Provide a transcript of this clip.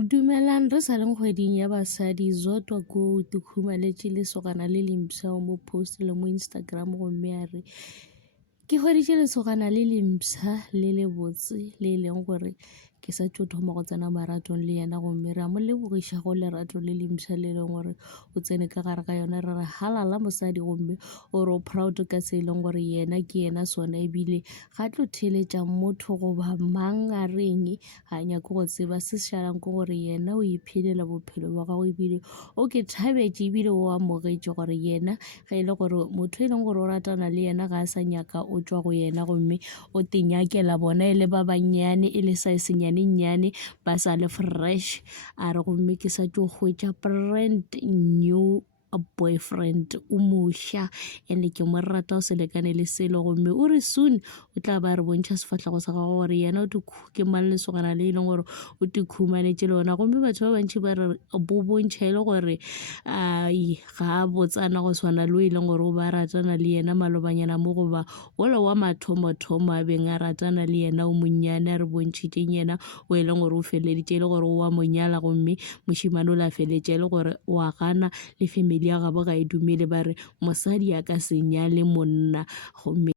Dumelang, re sa leng kgweding ya basadi Zodwa Gold khumaletše lesogana le lempša mo post le mo Instagram gomme a re ke hweditše lesogana le lempša le le botse le leng gore ke sa tšo thoma go tsena maratong le yena gomme re a mo lebogiša go lerato le lempša le leng gore o tsene ka gare ga yona re re halala mosadi gomme o re o proud ka se e leng gore yena ke yena sona ebile ga tlo theletša motho goba mang a reng ga nyako go tseba se šalang ke gore yena o iphelela bophelo ba gago ebile o ke thabetše ebile o amogetše gore yena ge e le gore motho e leng gore o ratana le yena ga a sa nyaka o tšwa go yena gomme o tenyakela bona e le ba bannyane e le size nnyane ba sa le fresh a re gomme ke sa tšo hwetša brand new a boyfriend o mošwa ene ke mo rata o se lekane le selo gomme o re soon o tla ba re bontšha sefatlhago sa gago gore yena ke mang lesogana le e leng gore o te khumanetše le ona gomme batho ba bantši ba re bo bontšha e le gore ga botsana go swana le o e leng gore o ba ratana le yena malobanyana mo goba ola wa mathomo a beng a ratana le yena o monnyane a re bontšhitšeng yena o e leng gore o feleditše e le gore o wa monyala gomme mošimane o la feletše e le gore wa gana le family ya gabo ga e dumele ba re mosadi a ka se nyale monna gomme